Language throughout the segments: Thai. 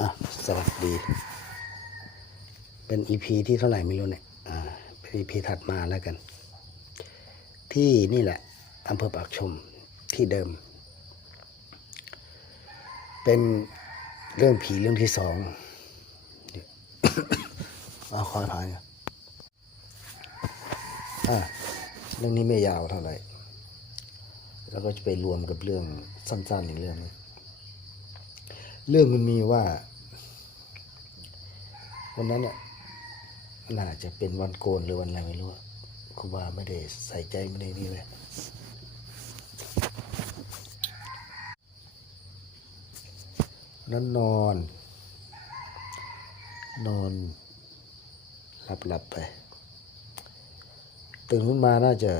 อะสวัสดี เป็นอีพีที่เท่าไหร่ไม่รู้เนี่ย อ่า เป็นอีพีถัดมาแล้วกัน ที่นี่แหละอำเภอปากชมที่เดิม เป็นเรื่องผีเรื่องที่สองเอาคอยผ่านอะเรื่องนี้ไม่ยาวเท่าไหร่ แล้วก็จะไปรวมกับเรื่องสั้นๆอีกเรื่องหนึง เรื่องมันมีว่า วันนั้นเนี่ยน่าจะเป็นวันโกนหรือวันอะไรไม่รู้ครูบาไม่ได้ใส่ใจไม่ได้นี่เลยนั้นนอน นอนหลับหลับไป ตื่นขึ้นมาน่าจะ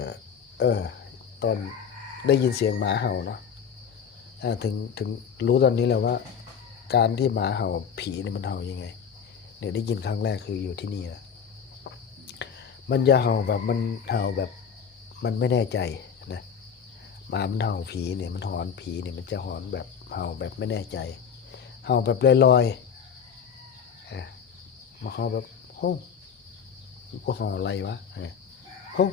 เออ ตอนได้ยินเสียงหมาเห่าเนาะอ่าถึงถึงรู้ตอนนี้แหละว่า การที่หมาเห่าผีเนี่ยมันเห่ายังไง เนี่ยได้ยินครั้งแรกคืออยู่ที่นี่แหละมันจะเห่าแบบมันเห่าแบบมันไม่แน่ใจนะหมามันเห่าผีเนี่ยมันหอนผีเนี่ยมันจะหอนแบบเห่าแบบไม่แน่ใจ เห่าแบบลอยๆอะมาเห่าแบบโฮ้กูเห่าอะไรวะเออโฮ้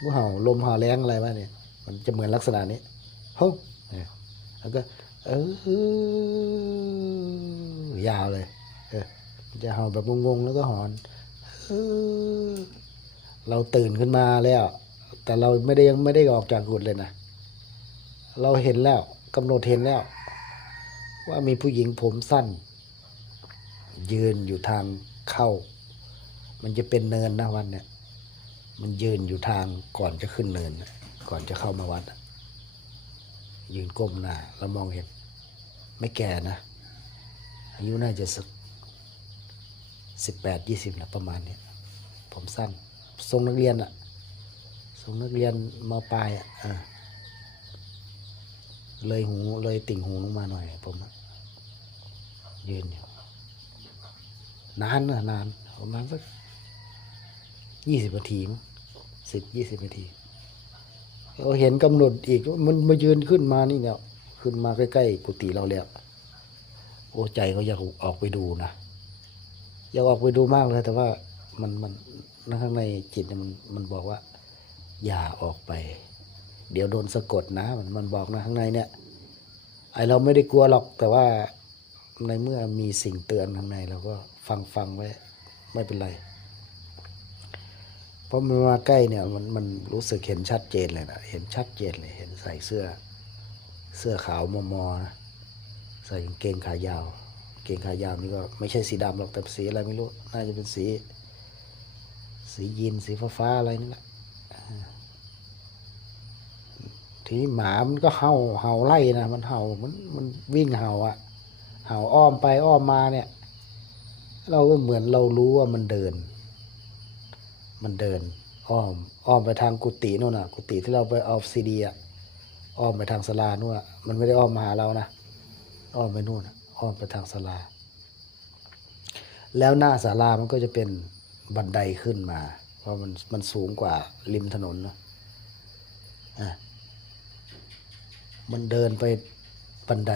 กูเห่าลมเห่าแรงอะไรวะเนี่ย มันจะเหมือนลักษณะนี้โฮ้เออแล้วก็ เออยาวเลยเออจะห่าแบบงงๆแล้วก็หอนเออเราตื่นขึ้นมาแล้ว แต่เราไม่ได้ยังไม่ได้ออกจากกุฏเลยนะเราเห็นแล้วกำหนดเห็นแล้ว ว่ามีผู้หญิงผมสั้น ยืนอยู่ทางเข้า มันจะเป็นเนินนะวันเนี่ย มันยืนอยู่ทางก่อนจะขึ้นเนิน ก่อนจะเข้ามาวัดนะ ยืนก้มหน้าแล้วมองเห็น ไม่แก่นะ อายุน่าจะสักสิบแปดยี่สิบนะประมาณเนี้ยผมสั้นทรงนักเรียนอะทรงนักเรียนมาปลายอะอะเลยหูเลยติ่งหูลงมาหน่อย ผมยืนอยู่นานนะนานประมาณสักยี่สิบนาทีสิบยี่สิบนาที เราเห็นกำหนดอีกมันมายืนขึ้นมานี่เนี่ยขึ้นมาใกล้ๆกุฏิเราแล้วโอ้ใจเขาอยากออกไปดูนะอยากออกไปดูมากเลยแต่ว่ามันมันข้างในจิตมันมันบอกว่า อย่าออกไป เดี๋ยวโดนสะกดนะ มันมันบอกนะข้างในเนี่ย ไอเราไม่ได้กลัวหรอกแต่ว่าในเมื่อมีสิ่งเตือนข้างในเราก็ฟังฟังไว้ ไม่เป็นไร เพราะมันมาใกล้เนี่ยมันมันรู้สึกเห็นชัดเจนเลยนะเห็นชัดเจนเลยเห็นใส่เสื้อ เสื้อขาวมอมอนะใส่กางเกงขายาวกางเกงขายาวนี่ก็ไม่ใช่สีดำหรอกแต่สีอะไรไม่รู้ น่าจะเป็นสี สียีนสีฟ้าๆอะไรนี่แหละทีนี้หมามันก็เห่าเห่าไล่นะมันเห่ามันมันวิ่งเห่าอะเห่าอ้อมไปอ้อมมาเนี่ย เราก็เหมือนเรารู้ว่ามันเดิน มันเดิน อ้อม อ้อมไปทางกุฏินู่นน่ะ กุฏิที่เราไปเอาซีดีอะอ้อมไปทางสลานู่นอะมันไม่ได้อ้อมมาหาเรานะอ้อมไปนู่นอ้อมไปทางศาลา แล้วหน้าศาลามันก็จะเป็นบันไดขึ้นมา เพราะมันมันสูงกว่าริมถนนนะอะมันเดินไปบันได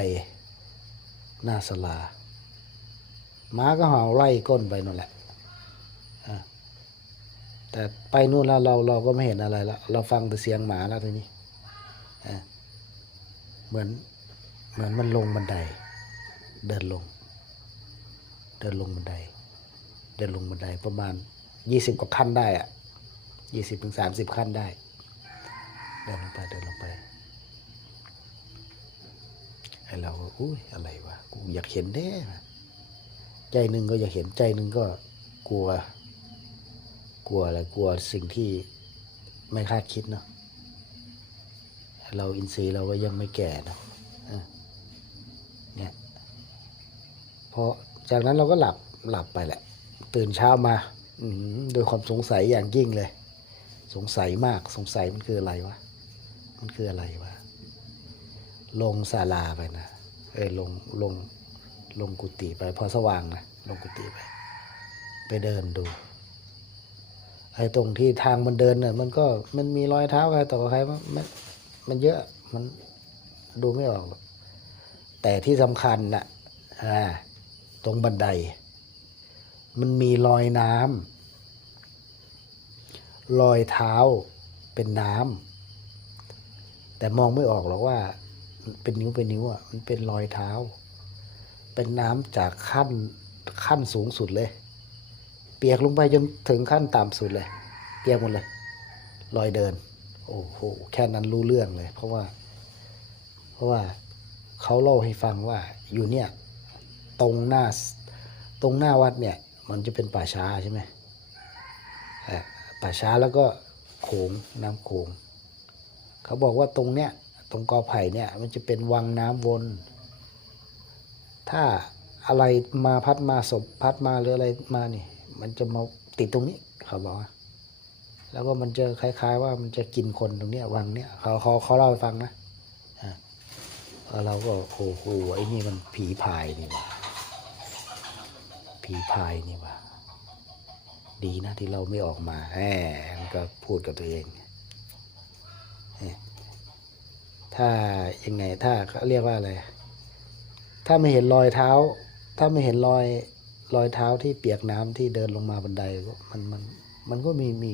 หน้าศาลาม้าก็เห่าไล่ก้นไปนั่นแหละ แต่ไปนู่นแล้วเราเราก็ไม่เห็นอะไรและเราฟังแต่เสียงหมาแล้วทีนี้เหมือนเหมือนมันลงบันได เดินลง เดินลงบันได เดินลงบันไดประมาณยี่สิบกว่าขั้นได้อะยี่สิบถึงสามสิบขั้นได้ เดินลงไปเดินลงไปไอเราก็อุ้ยอะไรวะกูอยากเห็นแน่ใจหนึ่งก็อยากเห็นใจหนึ่งก็กลัว กลัวอะไรกลัวสิ่งที่ไม่คาดคิดเนาะเราอินทรีย์เราก็ยังไม่แก่เนาะเนี่ยพอจากนั้นเราก็หลับหลับไปแหละ ตื่นเช้ามาอืโดยความสงสัยอย่างยิ่งเลย สงสัยมากสงสัยมันคืออะไรวะมันคืออะไรวะลงศาลาไปนะเอ้ยลงลงลงกุฏิไปพอสว่างนะลงกุฏิไป ไปเดินดู ไอ้ตรงที่ทางมันเดินเนี่ยมันก็มันมีรอยเท้าใครต่อใครมันมันมันเยอะมันดูไม่ออก แต่ที่สำคัญน่ะอ่าตรงบันได มันมีรอยน้ำรอยเท้าเป็นน้ำแต่มองไม่ออกหรอกว่า เป็นนิ้วเป็นนิ้วอะมันเป็นรอยเท้า เป็นน้ำจากขั้นขั้นสูงสุดเลย ปียกลงไปจนถึงขั้นต่ำสุดเลย เปียกหมดเลยรอยเดิน โอ้โหแค่นั้นรู้เรื่องเลย เพราะว่า เพราะว่าเขาเล่าให้ฟังว่าอยู่เนี่ย ตรงหน้าตรงหน้าวัดเนี่ย มันจะเป็นป่าช้าใช่ไหมป่าช้าแล้วก็โขงน้ำโขงเขาบอกว่าตรงเนี้ยตรงกอไผ่เนี่ย มันจะเป็นวังน้ำวน ถ้าอะไรมาพัดมาศพพัดมาหรืออะไรมานี่ มันจะมาติดตรงนี้เขาบอกแล้วก็มันจะคล้าย ๆ ว่ามันจะกินคนตรงเนี้ยวังเนี้ยเขาเขาเขาเล่าให้ฟังนะอะแล้วเราก็โอ้โหไอ้นี่มันผีพายนี่ว่าผีพายนี่ว่าดีนะที่เราไม่ออกมาแหมก็พูดกับตัวเองถ้ายังไงถ้าเขาเรียกว่าอะไร ถ้าไม่เห็นรอยเท้า ถ้าไม่เห็นรอย รอยเท้าที่เปียกน้ำที่เดินลงมาบันไดก็มันมันมันก็มีมี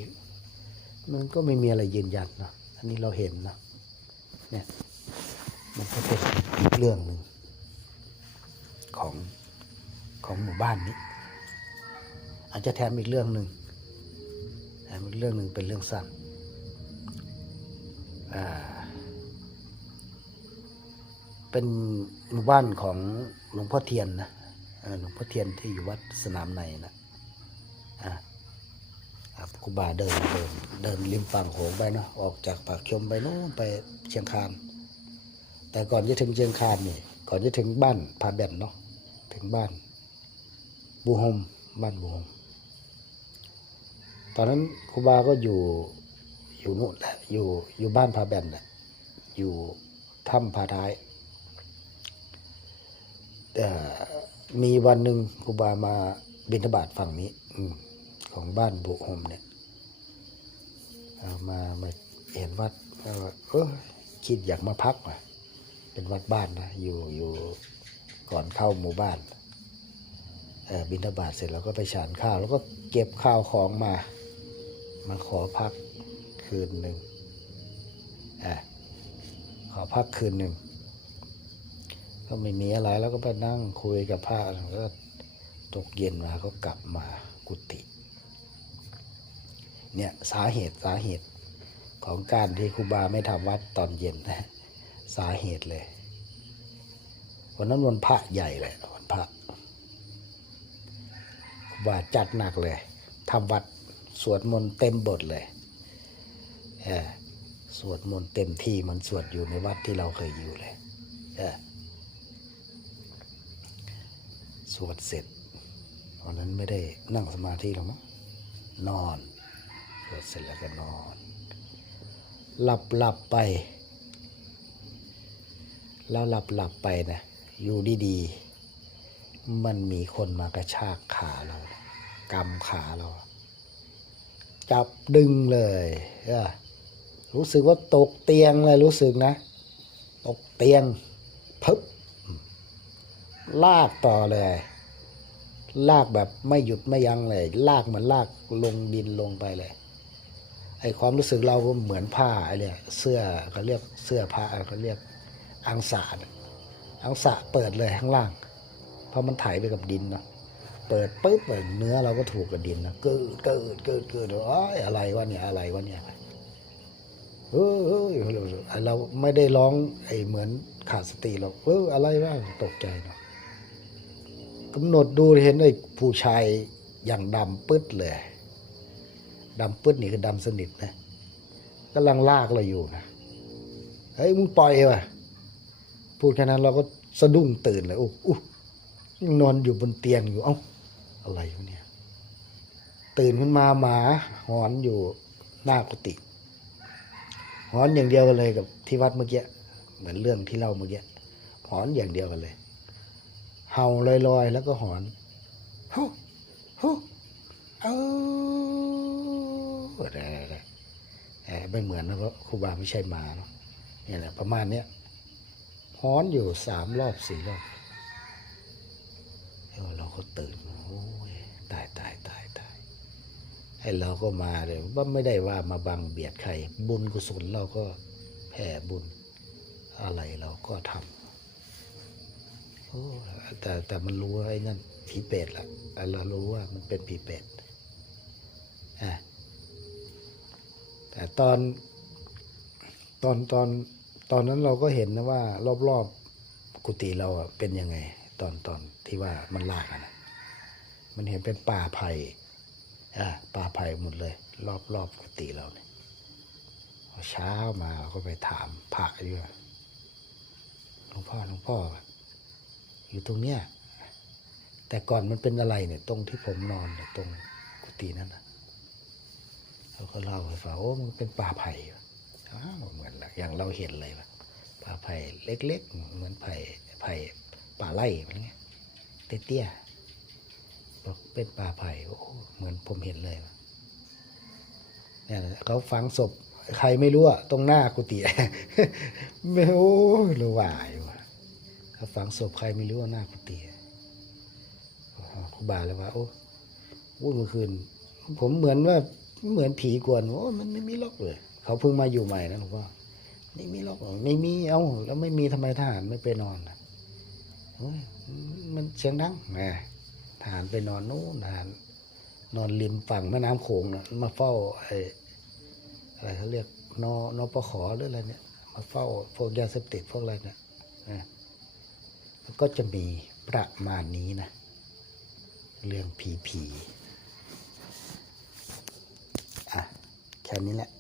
มันก็ไม่มีอะไรยืนยันนะอันนี้เราเห็นนะเนี่ยมันก็เป็นอีกเรื่องหนึ่งของของหมู่บ้านนี้ อาจจะแถมอีกเรื่องหนึ่งแถมอีกเรื่องหนึ่งเป็นเรื่องสั้นอ่าเป็นหมู่บ้านของหลวงพ่อเทียนนะ หลวงพ่อเทียนที่อยู่วัดสนามในนะอ่าครูบาเดินเดินเดินริมฝั่งโขงไปเนาะออกจากปากชมไปโน้นไปเชียงคาน แต่ก่อนจะถึงเชียงคานนี่ ก่อนจะถึงบ้านพาแบนเนาะถึงบ้านบูฮมบ้านบูฮมตอนนั้นครูบาก็อยู่อยู่นู่นแหละอยู่อยู่บ้านพาแบนแหละอยู่ถ้ำพาท้ายแต่ มีวันหนึ่งครูบามาบิณฑบาตฝั่งนี้ อืของบ้านบุโฮมเนี่ยามามาเห็นวัดก็ว่าเออคิดอยากมาพักว่ะเป็นวัดบ้านนะอยู่อยู่ก่อนเข้าหมู่บ้านบิณฑบาตเสร็จแล้วก็ไปฉันข้าว แล้วก็เก็บข้าวของมา มาขอพักคืนหนึ่งอะขอพักคืนหนึ่ง ก็ไม่มีอะไรแล้วก็ไปนั่งคุยกับพระแล้วก็ตกเย็นมาก็กลับมากุฏิเนี่ยสาเหตุสาเหตุของการที่ครูบาไม่ทำวัดตอนเย็นนะสาเหตุเลยวันนั้นวันพระใหญ่เลยวันพระครูบาจัดหนักเลยทำวัดสวดมนต์เต็มบทเลยเออสวดมนต์เต็มที่มันสวดอยู่ในวัดที่เราเคยอยู่เลย เออส วดเสร็จวันนั้นไม่ได้นั่งสมาธิหรอกมั้งนอนสวดเสร็จแล้วก็นอน หลับหลับไป แล้วหลับหลับไปนะอยู่ดีๆ มันมีคนมากระชากขาเรากำขาเรา จับดึงเลยเออรู้สึกว่าตกเตียงเลยรู้สึกนะ ตกเตียงพึบลากต่อเลย ลากแบบไม่หยุดไม่ยั้งเลย ลากเหมือนลากลงดินลงไปเลยไอความรู้สึกเราก็เหมือนผ้าไอเนี่ยเสื้อเขาเรียกเสื้อผ้าเขาเรียกอังสะน่ะอังสะเปิดเลยข้างล่าง เพราะมันไถไปกับดินเนาะเปิดปุ๊บเลยเนื้อเราก็ถูกกับดินนะเกิดเกิดเกิดเกิดอ้ยอะไรวะเนี่ยอะไรวะเนี่ยเออเออเราไม่ได้ร้องไอเหมือนขาดสติหรอกเอออะไรวะตกใจเนาะ กำหนดดูเห็นไอ้ผู้ชายอย่างดำปึ๊ดเลยดำปึ๊ดนี่คือดำสนิทนะกำลังลากเราอยู่นะเฮ้ยมึงปล่อยว่ะพูดแค่นั้นเราก็สะดุ้งตื่นเลยโอ้อู้ยังนอนอยู่บนเตียงอยู่เอ้าอะไรวะเนี่ย ตื่นขึ้นมาหมาหอนอยู่หน้ากุฏิหอนอย่างเดียวกันเลยกับที่วัดเมื่อกี้เหมือนเรื่องที่เล่าเมื่อกี้หอนอย่างเดียวกันเลย เห่าลอยๆ แล้วก็หอนฮู้ฮู้เอออไอะไรไม่เหมือนนะครูบาไม่ใช่มาเนาะนี่แหละประมาณเนี้ยหอนอยู่สามรอบสี่รอบแล้วเราก็ตื่นโอ้ยตายตายตายตายไอ้เราก็มาเลยว่าไม่ได้ว่ามาบังเบียดใคร บุญกุศลเราก็แผ่บุญอะไรเราก็ทำ แต่แต่มันรู้ว่าไอ้นั่นผีเปรตละเรารู้ว่ามันเป็นผีเปรตอะแต่ตอนตอนตอนตอนนั้นเราก็เห็นนะว่า รอบๆกุฏิเราเป็นยังไง ตอนตอนที่ว่ามันลากนะมันเห็นเป็นป่าไผ่อะป่าไผ่หมดเลย รอบรอบกุฏิเราเนี่ยเช้ามาเราก็ไปถามพระดีกว่าหลวงพ่อหลวงพ่อ อยู่ตรงเนี้ยแต่ก่อนมันเป็นอะไรเนี่ยตรงที่ผมนอนเนี่ยตรงกุฏินั้นนะเขาก็เล่าให้ฟังโอ้มันเป็นป่าไผ่อ้าวเหมือนละอย่างเราเห็นเลยว่ะป่าไผ่เล็ก ๆ เหมือนไผ่ไผ่ป่าไร่อะไรเงี้ยเตี้ยๆบอกเป็นป่าไผ่โอ้เหมือนผมเห็นเลยว่ะเนี่ยเขาฝังศพใครไม่รู้อะตรงหน้ากุฏิไม่โอ้ระหวาย ว่ะเขาฝังศพใครไม่รู้ว่าหน้ากุฏิครูบาเลยว่า โอ้วุ่นเมื่อคืน ผมเหมือนว่าเหมือนผีกวนโอ้มันไม่มีล็อกเลย เขาเพิ่งมาอยู่ใหม่นะหลวงพ่อไม่มีล็อกไม่มีเอ้าแล้วไม่มีทำไมทหารไม่ไปนอนนะมันเสียงดังแหมทหารไปนอนนู้นทหารนอนริมฝั่งแม่น้ำโขงนะมาเฝ้าไอ้อะไรเขาเรียกนอนปขอหรืออะไรเนี่ย มาเฝ้าพวกยาเสพติดพวกอะไรเนี่ยนะ ก็จะมีประมาณนี้นะ เรื่องผีผีอะ แค่นี้แหละ